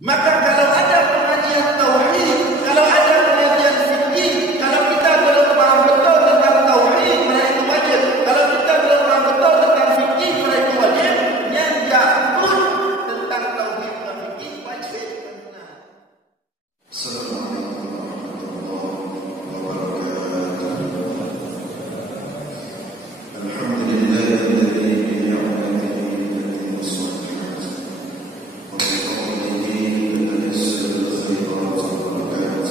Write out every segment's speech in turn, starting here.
Maka kalau ada pengajian tauhid, kalau ada pengajian fikih, kalau kita belum paham betul tentang tauhid, maka itu wajib. Kalau kita belum paham betul tentang fikih, maka itu wajib. Yang jauh tentang tauhid dan fikih wajib. Assalamualaikum warahmatullahi wabarakatuh. Alhamdulillahilladzi bi ni'matihi tatimmu shalihat wa bi fadlihi tatanazzalu khairat wal barakat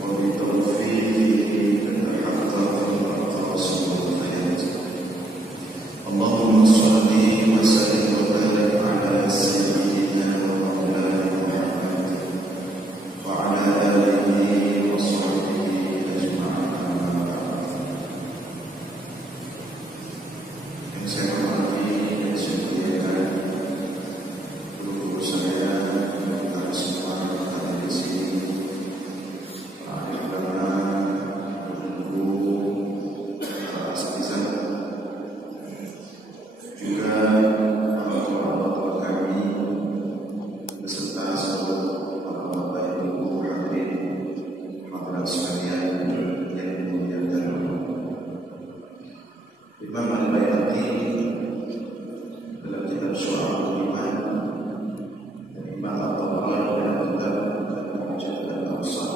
wa bi tawfiqihi tatahaqqaqu maqasidul hayat. Allahumma shalli wa sallim wa barik ala sayyidina wa maulana Muhammad وعلى آله وصحبه أجمعين. Yang saya hormati dan saya muliakan guru-guru saya, kita semua yang ada di sini, para ulama, guru, para asatidzah, juga orang-orang kami beserta seluruh Bapak Ibu hadirin hadirat sekalian yang dimuliakan Imam Al-Baihaqi dalam kitab Syu'arul Iman dan Imam At-Tabarani dalam kitab Al-Mu'jam dan Al-Awsat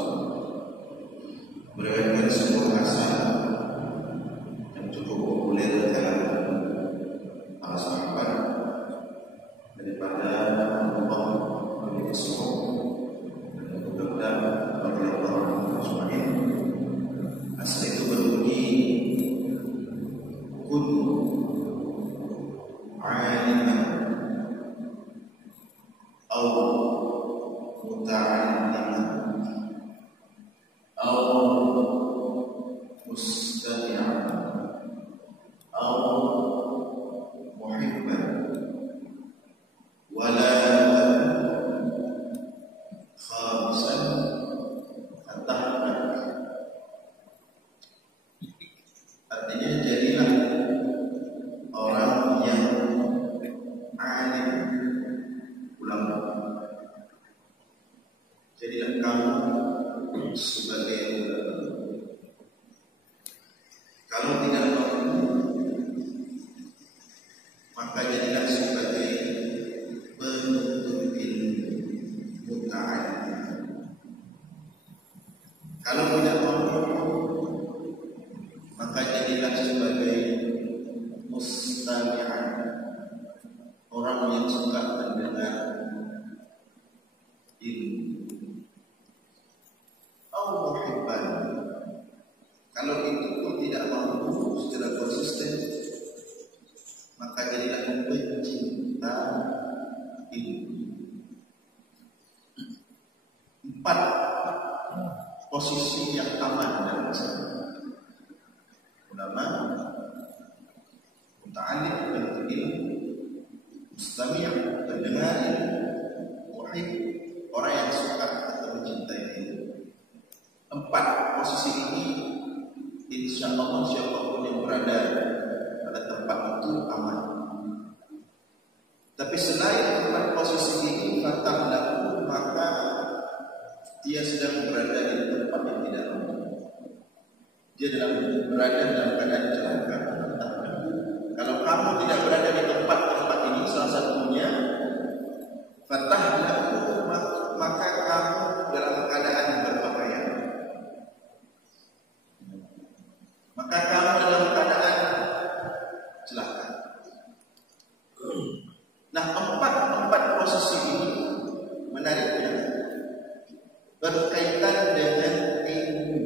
meriwayatkan sebuah kisah yang cukup populer di kalangan para sahabat daripada Allah bin Mas'ud dan radhiyallahu anhu ajma'in. Asal itu berbunyi kun aliman aw muta'alliman aw mustami'an aw muhibban wala khamisan at-tahqiq. Artinya jadilah orang yang alim, ulama. Jadilah kamu sebagai ulama. Kalau tidak mampu, maka jadilah sebagai penuntut ilmu muta'allim. Kalau tidak mampu, maka jadilah sebagai mustami'an, orang yang suka mendengar ilmu. Atau muhibban, kalau itu pun tidak mampu secara konsisten, maka jadilah pencinta ilmu. 4 posisi yang aman dalam Islam: ulama, muta'allim, penuntut ilmu, mustami', pendengar ilmu, muhib, orang yang suka atau mencintai ilmu. 4 posisi ini insyaallah siapapun yang berada pada tempat itu aman. Tapi selain 4 posisi ini fatahlahu, maka dia sedang berada di tempat yang tidak aman. Dia berada dalam keadaan celaka. Kalau kamu tidak berada di tempat ini, salah satunya fatahlahu, maka kamu dalam keadaan berbahaya. Maka kamu dalam keadaan celaka. Nah, 4 posisi ini menariknya berkaitan dengan ilmu.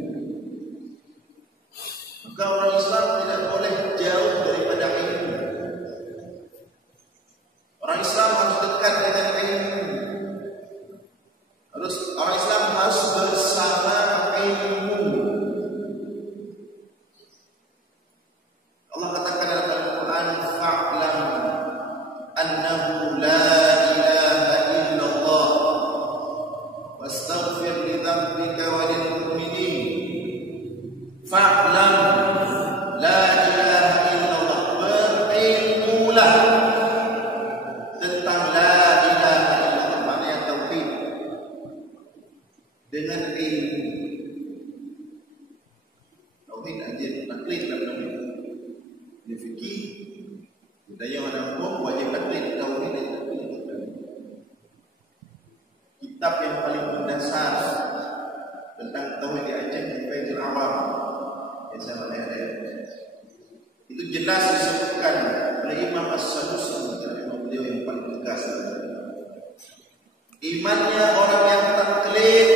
Maka orang Islam tidak boleh jauh daripada ilmu. Orang Islam harus dekat dengan ilmu. Orang Islam harus bersama ilmu. Allah katakan dalam Al-Quran, fa'lam annahu la ilaha illallah wastaghfir li dhanbika dengan ilmu. Tauhid aja taklid dalam tauhid. Dia fikir budaya orang Bom wajib taklid tauhid dan taklid. Kitab yang paling mendasar tentang tauhid di Aceh Faidul Awam yang saya baca itu jelas disebutkan oleh Imam As-Sanusi, Imam beliau yang paling tegas. Imannya orang yang taklid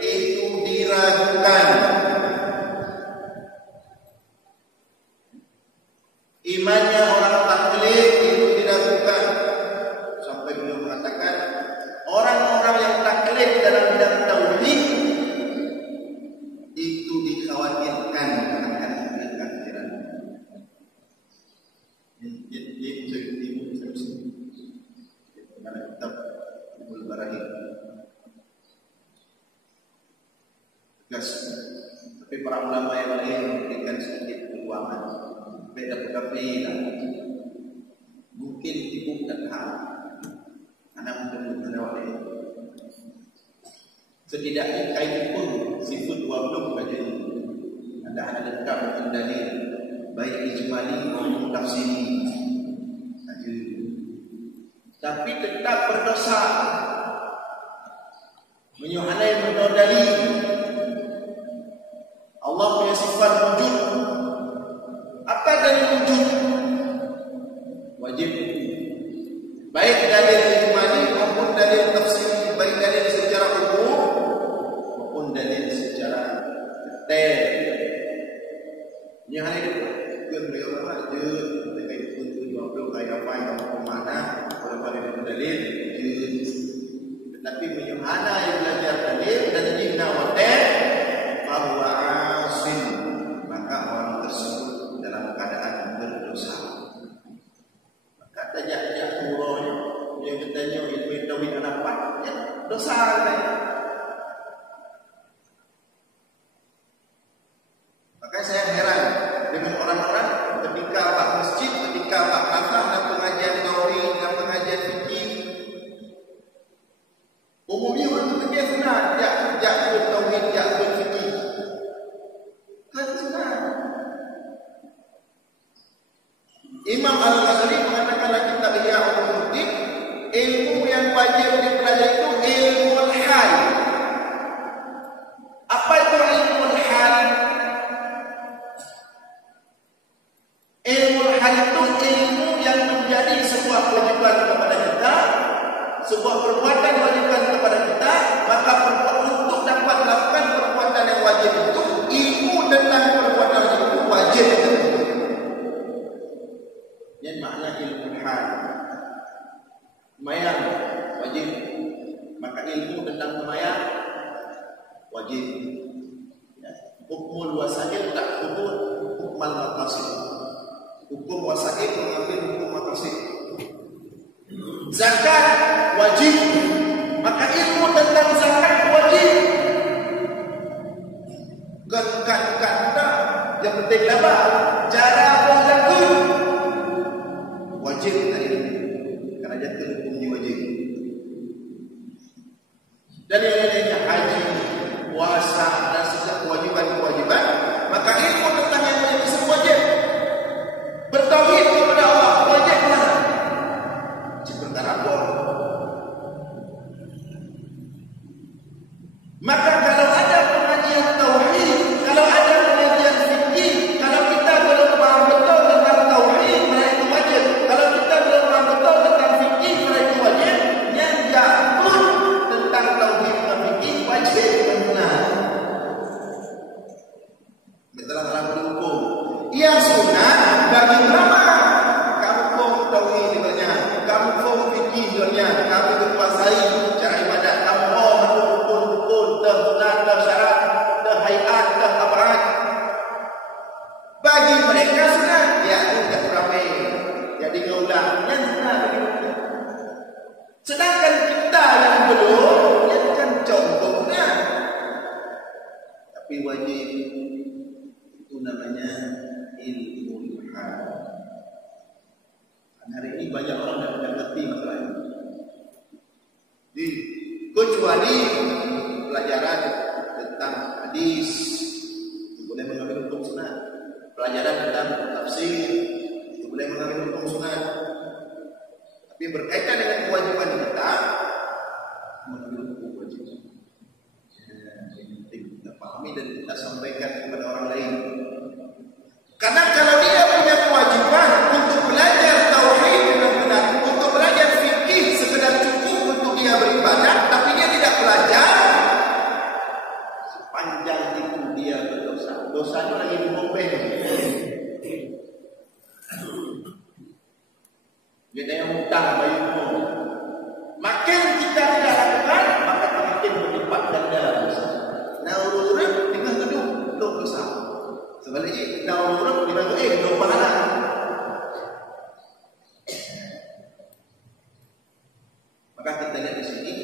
itu diragukan. Imannya orang taklid itu diragukan. Sampai beliau mengatakan orang-orang yang taklid dalam bidang tauhid itu dikhawatirkan akan kekafiran. Ini dalam kitab Ibnu Barahim tegas. Tapi para ulama yang lain memberikan sedikit peluangan. Beda-beda mungkin dibuka hal anak mungkin menawar setidaknya kain pun sifat 20 saja ada lengkap dengan dalil baik ijmali maupun tafsiri saja, tapi tetap berdosa menyuhanai menodai Allah punya sifat wujud. Apa dalil wujud? Wajib baik dalil ijmali maupun dalil tafsir, baik dalil secara umum maupun dalil secara detail. Ini hal itu beliau aja dengan itu 20 kayak apa yang mana berapa dalil tetapi menyuhana yang belajar dalil dan jina wadah bahwa asim, maka orang tersebut dalam keadaan berdosa. Maka tajak-tajak murahnya yang bertanya ilmu tauhid apa ya dosa kan. Maka saya heran dengan orang-orang ketika pak masjid, ketika pak kafah dan pengajian tauhid dan pengajian fikih umumnya orang fikih sunnah jak tauhid jak fikih kan sunnah. Imam Al-Ghazali mengatakan dalam kitab Ihya Ulumuddin, ilmu yang wajib dipelajari itu ilmu al-hal. Apa itu ilmu al-hal? Ilmu al-hal itu ilmu yang menjadi sebuah kewajiban kepada kita, sebuah perbuatan kewajiban kepada kita, maka untuk dapat melakukan perbuatan yang wajib itu, ilmu tentang perbuatan itu wajib. Yang makna ilmu hal mayang wajib, maka ilmu tentang mayang wajib. Hukmul wasail tak hukmal maqasid. Hukum wasail mengambil hukum maqasid. Zakat wajib, maka ilmu tentang zakat wajib. Kata yang penting apa? Cara berlaku wajib tadi karena jatuh hukumnya wajib. Dan yang lainnya haji, puasa dan segala kewajiban-kewajiban, maka ilmu tentang yang wajib itu wajib. Bertauhid kepada Allah wajib mana? Sebentar apa? Maka kalau ada pengajian tauhid, kalau ada pengajian fikih, kalau kita belum paham betul tentang tauhid, itu wajib. Kalau kita belum paham betul tentang fikih, itu wajib. Yang jauh tentang tauhid dan fikih wajib benar. Dalam hukum yang sunnah bagi ulama, kamu pun tauhid dengannya, kamu pun fikih dengannya, kamu berkuasai cara ibadat, kamu rukun, tersyarat, terhayat, terhabarat. Bagi mereka sunnah, ya tidak ramai. Jadi ngulangnya sunnah bagi mereka. Sedangkan kita yang belum, ya kan contohnya. Tapi wajib itu namanya ilmu hal. Hari ini banyak orang yang tidak mengerti masalah ini. Kecuali pelajaran tentang hadis, itu boleh mengambil hukum sunat. Pelajaran tentang tafsir, itu boleh mengambil hukum sunat. Tapi berkaitan dengan kewajiban kita, mengambil hukum wajib. Yang penting kita pahami dan kita sampaikan kepada orang lain. Karena kalau dia punya kewajiban untuk belajar tauhid dengan benar, untuk belajar fikih sekedar cukup untuk dia beribadah, tapi dia tidak belajar, sepanjang itu dia berdosa. Dosanya lagi dikompeng. Dia ada yang hutang bayarmu. Makin kita tidak lakukan, maka makin berlipat ganda dosa. Nah, urut-urut dengan kedua dosa. Sebaliknya, kita urut dengan dua pahala. Maka kita lihat di sini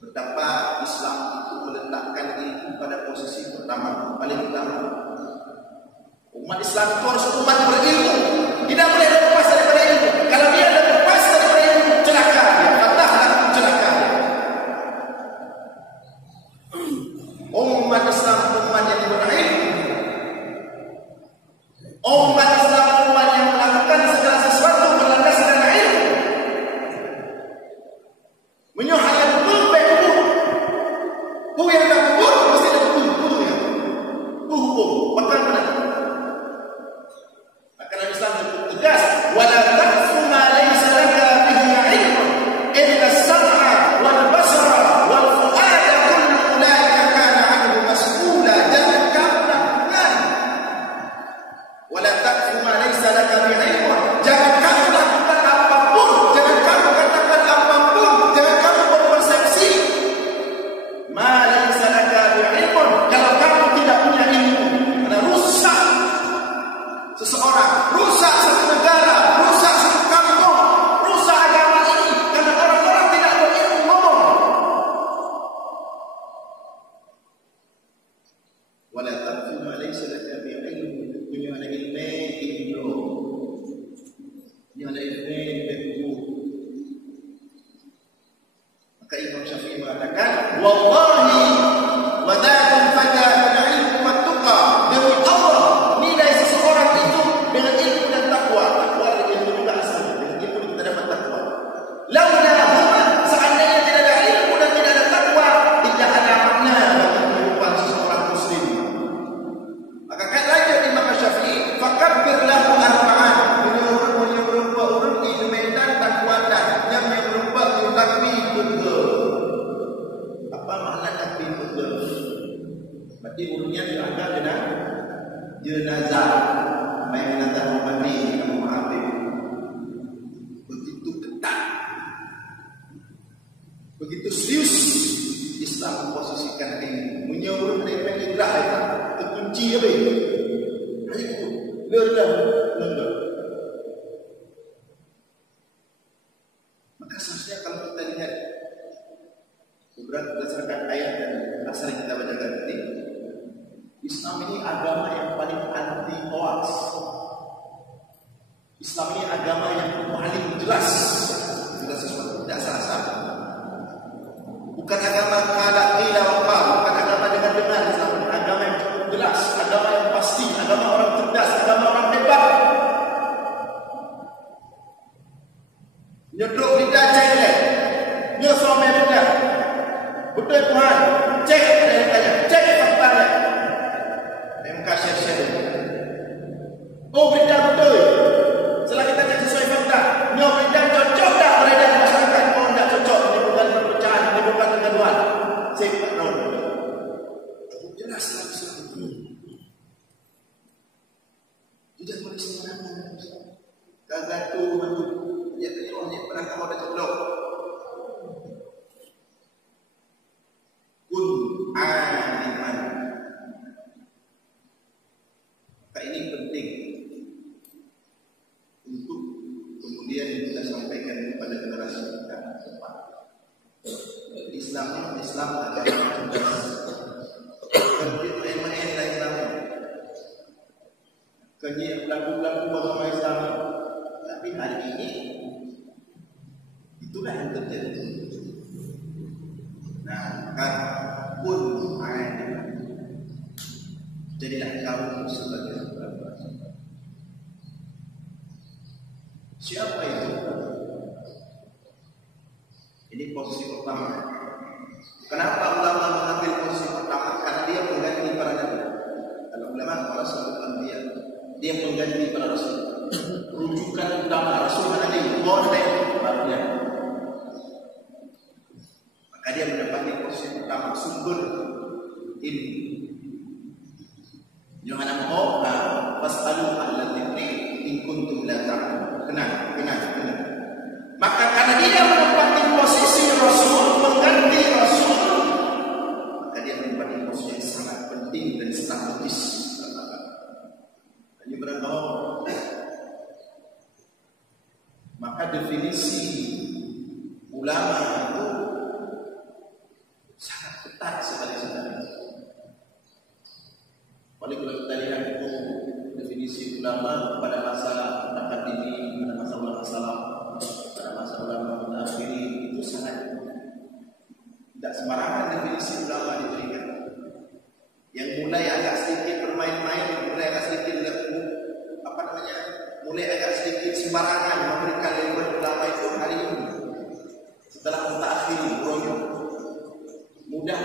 betapa Islam itu meletakkan ilmu pada posisi pertama, paling utama. Umat Islam itu harus umat berilmu, tidak boleh lepas daripada ilmu. Kalau dia lepas daripada ilmu, celaka dia, patahlah celaka dia. Umat Islam umat yang berilmu. Umat Islam umat yang melakukan segala sesuatu berlandaskan ilmu. Menyuhayat kubur, kubur yang tak kubur mesti ada kubur ya. Hukum, bahkan benar. Maka Nabi Islam tegas, wala taqfu ma laysa laka bihi ilmun inna as-sam'a wal basara wal fu'ada kullu ulaika kana 'anhu mas'ula. Jangan kamu lakukan. Wala taqfu ma laysa laka bihi ilmun. Jangan kamu lakukan apapun, jangan kamu katakan apapun, jangan kamu berpersepsi ma laysa laka bihi ilmun kalau kamu tidak punya ilmu. Karena rusak seseorang, rusak satu negara, rusak satu kampung, rusak agama ini karena orang-orang tidak berilmu ngomong. Wala taqfu ma laysa laka bihi ilmun. Ini ada ilmu ilmu. Ini ada ilmu. Maka Imam Syafi'i mengatakan, wallahi wada'un fada bil ilmi wat tuqa. Demi Allah, nilai seseorang itu dengan ilmu dan takwa. Takwa adalah ilmu juga asal. Dengan ilmu kita dapat takwa. Laula huma, seandainya tidak ada ilmu dan tidak ada takwa, tidak ada makna bagi kehidupan seseorang muslim. Maka kata Imam Syafi'i, fakabbir lahu arba'an. Beliau berupa urut ilmu dan takwatan yang berupa takbir betul. Apa makna takbir betul? Berarti urutnya dianggap dengan jenazah. Main jenazah mati kamu mati. Begitu ketat, begitu serius Islam memposisikan ini, menyuruh mereka hijrah itu terkunci apa itu? Itu lelah. Maka seharusnya kalau kita lihat berdasarkan ayat dan asal yang kita bacakan tadi, Islam ini agama yang paling anti hoax. Islam ini agama yang paling jelas, segala sesuatu tidak salah-salah. Bukan agama qila wa qal, bukan agama dengan benar. Islam ini agama yang cukup jelas, agama yang pasti, agama orang cerdas, agama orang hebat. Nyeduk lidah cek, nyosome lidah. Betul Tuhan, cek lidahnya, cek faktanya. MK share. Oh berita betul. Setelah kita cek sesuai fakta, nyo berita cocok tak beredar di masyarakat? Oh tidak cocok, menimbulkan perpecahan, menimbulkan kegaduhan. Saya tak tahu. Jelas Islam. Tidak boleh sembarangan. Gagatu maju. Ya tadi orangnya pernah kamu ada ceplok. Kun aliman. Maka ini penting untuk kemudian kita sampaikan kepada generasi kita depan. Islam agama cerdas. Bukan main-main lah Islam. Kaji lagu-lagu agama Islam. Tapi hari ini itulah yang terjadi. Nah, kan jadilah kamu sebagai hamba. Siapa itu? Ini posisi pertama. Kenapa ulama mengambil posisi pertama? Karena dia mengganti para nabi. Kalau ulama para sahabat dia mengganti para rasul. Rujukan utama rasul mana dia? Model. Maka dia mendapati posisi pertama, sumber ilmu. Yang mana mau fasalu ahla dzikri in kuntum la ta'lamun. Kenal. Maka karena dia menempati posisi rasul, mengganti rasul, maka dia menempati posisi yang sangat penting dan strategis. Ini berapa? Maka definisi ulama itu sangat ketat sekali. Kalau kita lihat itu definisi ulama pada masa akademi, pada masa ulama salam, pada masa ulama mutakhiri itu sangat tidak sembarangan definisi ulama diberikan. Yang mulai agak sedikit bermain-main, mulai agak sedikit mulai agak sedikit sembarangan memberikan label ulama itu hari ini. Setelah mutakhiri, mudah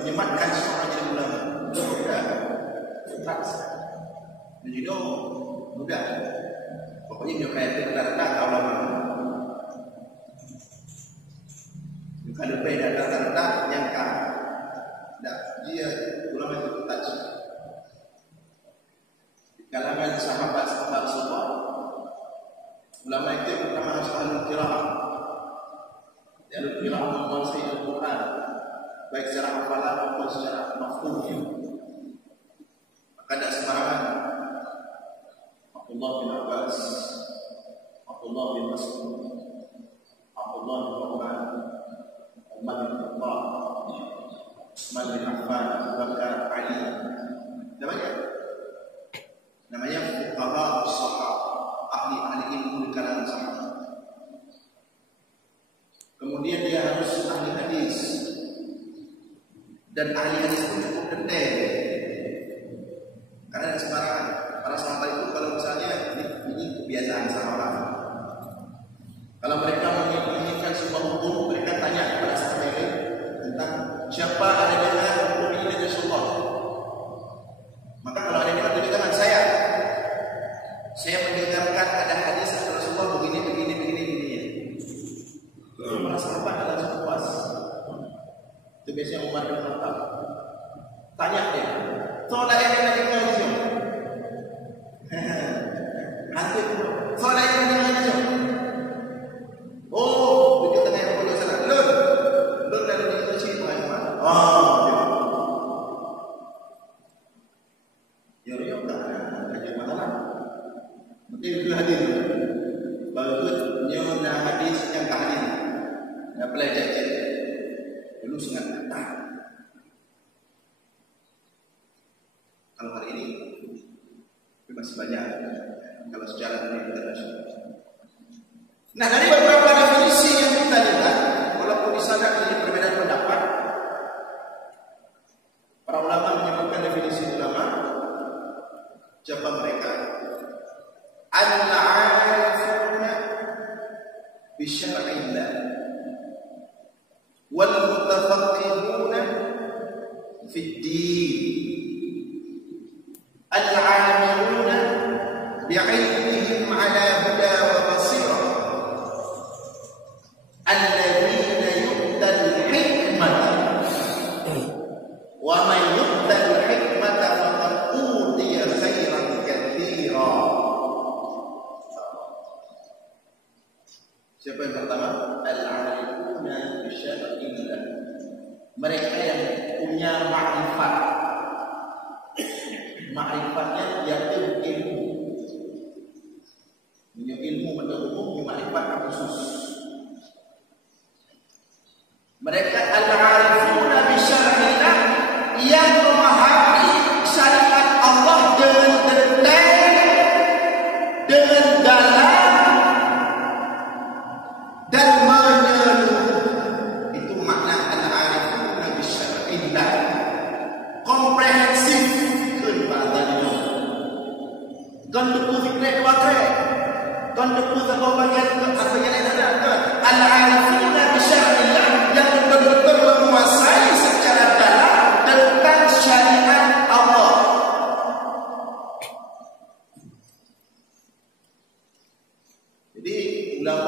menyematkan seorang jadi ulama. Mudah. Jadi mudah. Pokoknya dia kayak rata-rata ulama. Kalau beda rata-rata yang kan. Nah, dia ulama itu ketat. Di kalangan sahabat-sahabat semua, ulama itu yang pertama harus ahlul qiraah. Ahlul qiraah menguasai Al-Quran, baik secara hafalan maupun secara mafhum. Maka tidak sembarangan. Abdullah bin Abbas, Abdullah bin Mas'ud, Abdullah bin Umar, Umar bin Khattab, Utsman bin Affan, Abu Bakar, Ali. Namanya fuqaha as-sahabah, ahli ilmu di kalangan sahabat. Kemudian dia harus ahli hadis. Dan ahli hadis itu cukup detail. Karena sembarangan. Para sahabat itu kalau misalnya ini kebiasaan sahabat. Kalau mereka menginginkan sebuah hukum, mereka tanya kepada sahabat tentang siapa ada dengan hukum ini dari Rasulullah. Maka kalau ada dengan tunjuk tangan saya mendengarkan ada hadis dari Rasulullah begini. Para sahabat adalah cukup puas. Itu biasanya Umar bin Khattab. Tanya dia, soalnya yang ada di mana itu? Nanti soalnya yang ada di mana itu? Oh, tunjuk tangan yang boleh sana. Lur dari itu sih Muhammad. Yo tak ada masalah. Mungkin itu hadir. Bagus nyona hadis yang hadir. Nak belajar dulu sangat ketat. Kalau hari ini masih banyak. Kalau secara internasional. Nah, dari beberapa definisi yang kita lihat, walaupun di sana ada perbedaan pendapat, para ulama menyebutkan definisi ulama. Siapa mereka? Al-'arifuna bi syar'illah wal mutafaqqihuna fi ad-din. Al-'amiluna bi'ilmihim 'ala huda wa basirah. Alladzina yu'tal hikmata wa man yu'tal hikmata faqad utiya khairan katsira. Siapa yang pertama? Al-'arifuna bi syar'illah. Mereka yang punya ma'rifat. Ma'rifatnya yaitu ilmu. Punya ilmu pada umum, ma'rifat khusus. Mereka al-'arifuna bi syar'illah, yang memahami syariat Allah dengan detail, dengan dalam dan menyeluruh. Itu makna al-'arifuna bi syar'illah.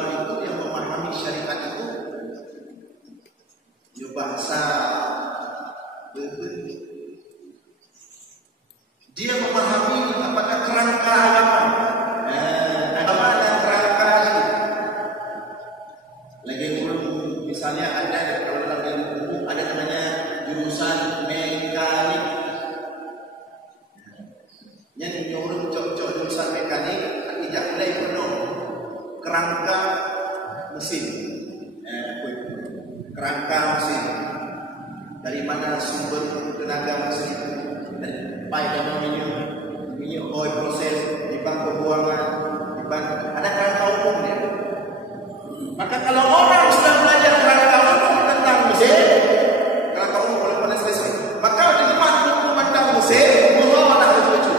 ulama itu yang memahami syariat itu dia bahasa dia memahami apakah kerangka agama. Agama dan kerangka itu. Lagi misalnya ada kalau dalam ilmu ada namanya jurusan mekanik. Yang nyuruh cocok jurusan mekanik tidak mulai penuh kerangka mesin. Kerangka mesin. Dari mana sumber tenaga mesin? Dari pipe dan minyak oil proses, di bank pembuangan, di bank ada kerangka umumnya. Maka kalau orang sudah belajar kerangka umum tentang mesin, kerangka umum walaupun spesifik, maka dengan hukum tentang mesin, Allah tak setuju.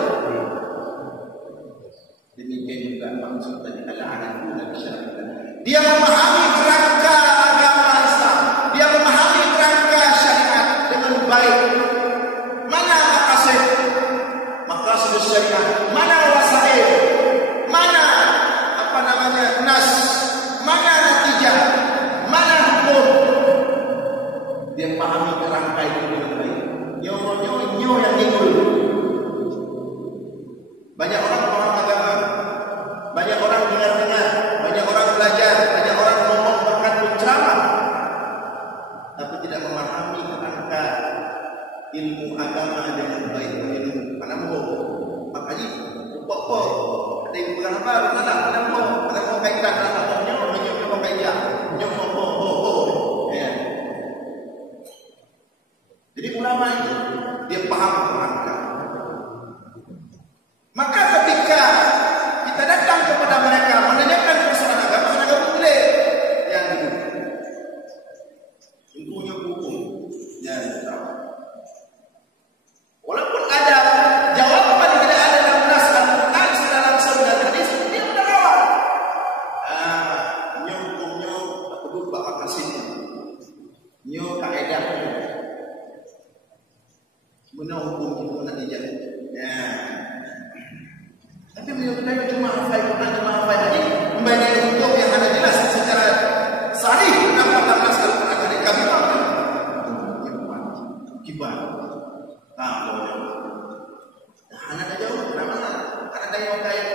Demikian juga maksud tadi al-anak dan syariat. Dia memahami kerangka agama Islam, dia memahami kerangka syariat dengan baik. Mana maqasid syariat, mana wasail, mana nas, mana natijah, mana hukum. Dia pahami kerangka itu dengan baik. Nyo yang ikut. Banyak orang paham agama, banyak orang dengar, banyak orang belajar, banyak orang ngomong bahkan berceramah, tapi tidak memahami kerangka ilmu agama dengan baik. Ilmu mana mau? Makanya apa? Ada yang bukan apa? Mana mau kaitan? Nyo kaitan. Ya. Jadi ulama itu dia paham kerangka. Maka ketika kita datang kepada mereka menanyakan persoalan agama, mereka boleh yang itu. Tentunya hukum yang tahu. Walaupun ada jawaban tidak ada dalam nas Al-Quran dalam sabda hadis, dia menerima. Hukumnya aku bakal kasih. Nyo kaedahnya. Benar hukum itu nanti jadi. Ya. Tapi beliau cuma hafal Quran, cuma hafal hadis, membaca hukum yang ada jelas secara sahih dalam nas Al-Quran dari kami apa? Kibar. Anak ada jauh, kenapa? Anak ada yang kaya